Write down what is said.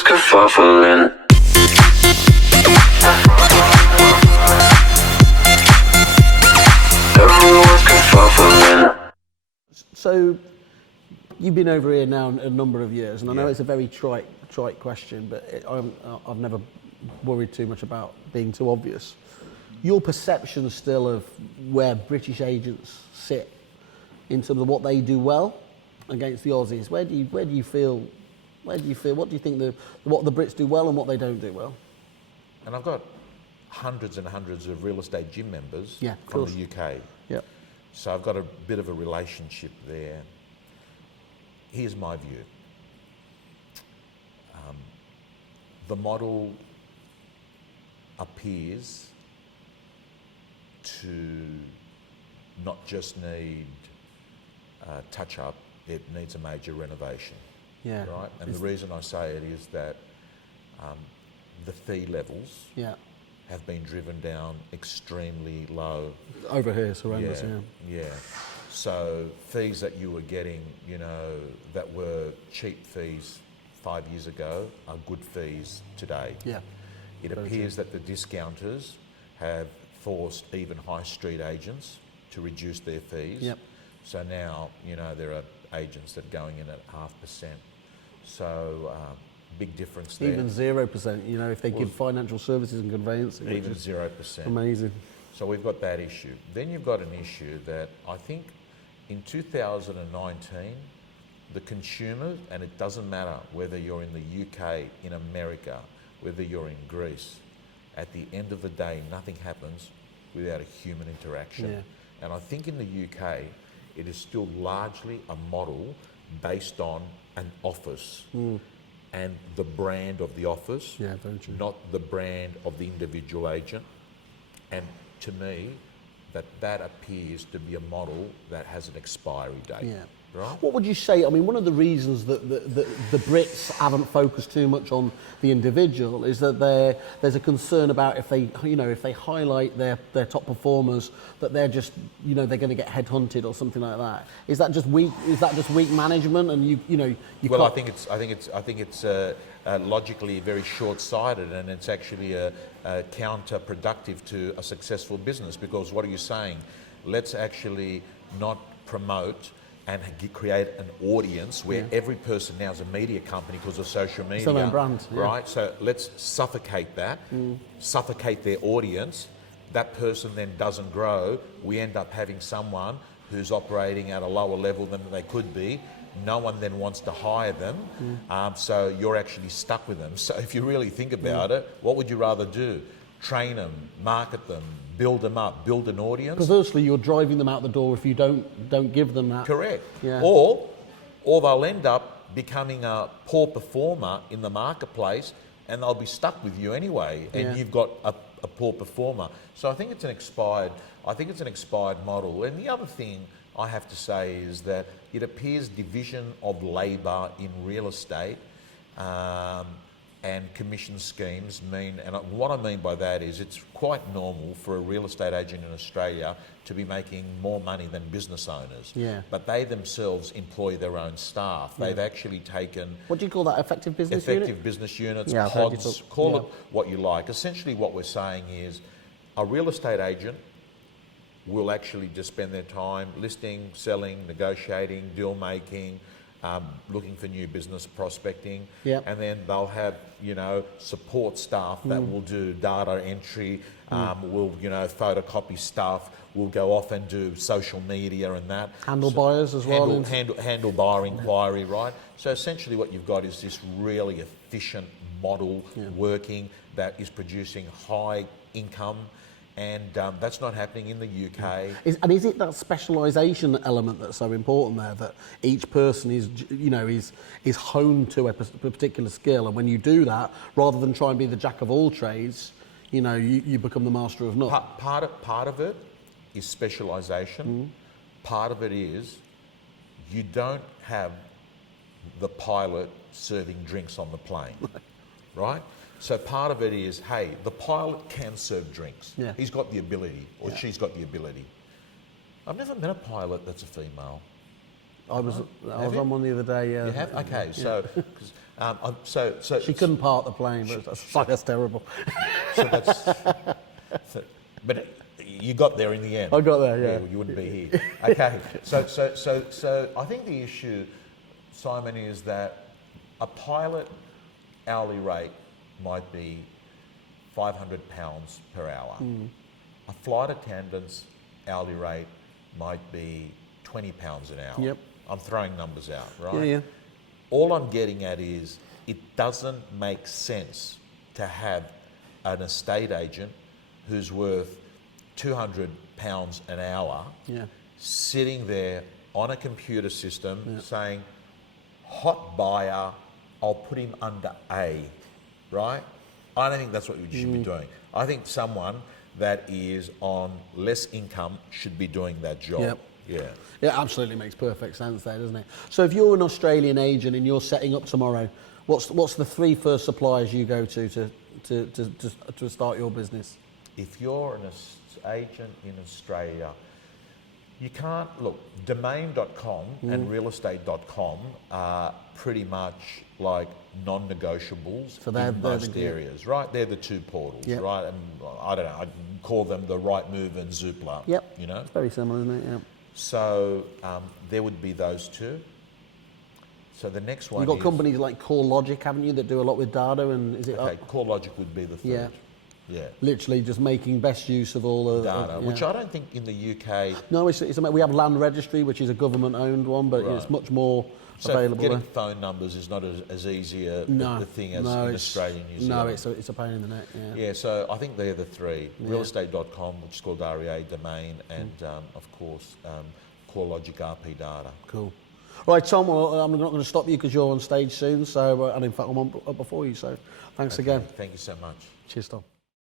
Everyone's kerfuffling. Everyone's kerfuffling. So, you've been over here now a number of years, and I know Yeah. it's a very trite question, but I've never worried too much about being too obvious. Your perception still of where British agents sit in terms of what they do well against the Aussies, where do you feel, what do you think what the Brits do well and what they don't do well? And I've got hundreds and hundreds of real estate gym members Yeah, of from course. the UK. Yep. So I've got a bit of a relationship there. Here's my view. The model appears to not just need touch up, it needs a major renovation. Yeah. Right? And the reason I say it is that the fee levels Yeah. have been driven down extremely low. Over here, it's horrendous, yeah. Yeah. So fees that you were getting, that were cheap fees 5 years ago are good fees today. Yeah. It appears that the discounters have forced even high street agents to reduce their fees. Yep. So now, there are agents that are going in at 0.5%. So big difference there. Even 0%, if they give financial services and conveyancing. Even which is 0%. amazing. So we've got that issue. Then you've got an issue that I think in 2019, the consumer, and it doesn't matter whether you're in the UK, in America, whether you're in Greece, at the end of the day, nothing happens without a human interaction. Yeah. And I think in the UK, it is still largely a model based on an office and the brand of the office, Yeah, very true. not the brand of the individual agent. And to me, that appears to be a model that has an expiry date. Yeah. Right? What would you say? I mean, one of the reasons that the Brits haven't focused too much on the individual is that there's a concern about if they highlight their top performers, that they're just they're going to get headhunted or something like that. Is that just weak? Is that just weak management? And you Well, I can't... think it's logically very short-sighted, and it's actually counterproductive to a successful business. Because what are you saying? Let's actually not promote and create an audience where every person now is a media company because of social media. their own brand, yeah. Right? So let's suffocate that, suffocate their audience. That person then doesn't grow. We end up having someone who's operating at a lower level than they could be. No one then wants to hire them, so you're actually stuck with them. So if you really think about it, what would you rather do? Train them, market them, build them up, build an audience? Perversely, you're driving them out the door if you don't give them that. Correct. Yeah. Or they'll end up becoming a poor performer in the marketplace, and they'll be stuck with you anyway, and you've got a poor performer. So I think it's an expired model. And the other thing I have to say is that it appears division of labour in real estate and commission schemes mean, and what I mean by that is it's quite normal for a real estate agent in Australia to be making more money than business owners. Yeah. But they themselves employ their own staff. They've actually taken What do you call that? Effective business effective unit? business units, Yeah, I've heard you pods, talk- call yeah. it what you like. Essentially what we're saying is a real estate agent will actually just spend their time listing, selling, negotiating, deal making, looking for new business, prospecting, Yep. and then they'll have support staff that will do data entry, will photocopy stuff, will go off and do social media and that. Handle buyers as well. Handle buyer inquiry, right? So essentially what you've got is this really efficient model working that is producing high income, and that's not happening in the UK. Is it that specialisation element that's so important there, that each person is honed to a particular skill, and when you do that, rather than try and be the jack of all trades, you become the master of none. Part of it is specialisation. Part of it is you don't have the pilot serving drinks on the plane, right? So part of it is, hey, the pilot can serve drinks. Yeah. He's got the ability, or she's got the ability. I've never met a pilot that's a female. I was Have you? on one the other day. You have? Okay, so 'cause So She couldn't park the plane, but that's terrible. So that's. But you got there in the end. I got there, yeah. You wouldn't be here. Okay. So I think the issue, Simon, is that a pilot hourly rate might be £500 per hour. A flight attendant's hourly rate might be £20 an hour. Yep. I'm throwing numbers out, right? Yeah, yeah. All I'm getting at is it doesn't make sense to have an estate agent who's worth £200 an hour Yeah. sitting there on a computer system saying, hot buyer, I'll put him under A, right? I don't think that's what you should be doing. I think someone that is on less income should be doing that job. Yep. Yeah. Yeah, absolutely makes perfect sense there, doesn't it? So if you're an Australian agent and you're setting up tomorrow, what's the 3 first suppliers you go to start your business? If you're an agent in Australia, you can't, look, domain.com and realestate.com are pretty much like non-negotiables So they're in most areas, right? They're the 2 portals, Yep. right? And I don't know, I'd call them the Rightmove and Zoopla, Yep. you know? It's very similar, isn't it? Yeah. So there would be those 2. So the next one You've got is, companies like CoreLogic, haven't you, that do a lot with data, and is it okay, CoreLogic would be the 3rd. Yeah. Yeah. literally just making best use of all the Data, which I don't think in the UK. No, we have Land Registry, which is a government-owned one, but Right. it's much more So available getting there. phone numbers is not as easy a thing as no, in it's- Australia and New No, Zealand. it's a pain in the neck. Yeah. Yeah, so I think they're the 3. Realestate.com, which is called REA Domain, and of course CoreLogic RP Data. Cool. Right, Tom. Well, I'm not going to stop you because you're on stage soon. So, and in fact, I'm on before you. So, thanks again. Thank you so much. Cheers, Tom.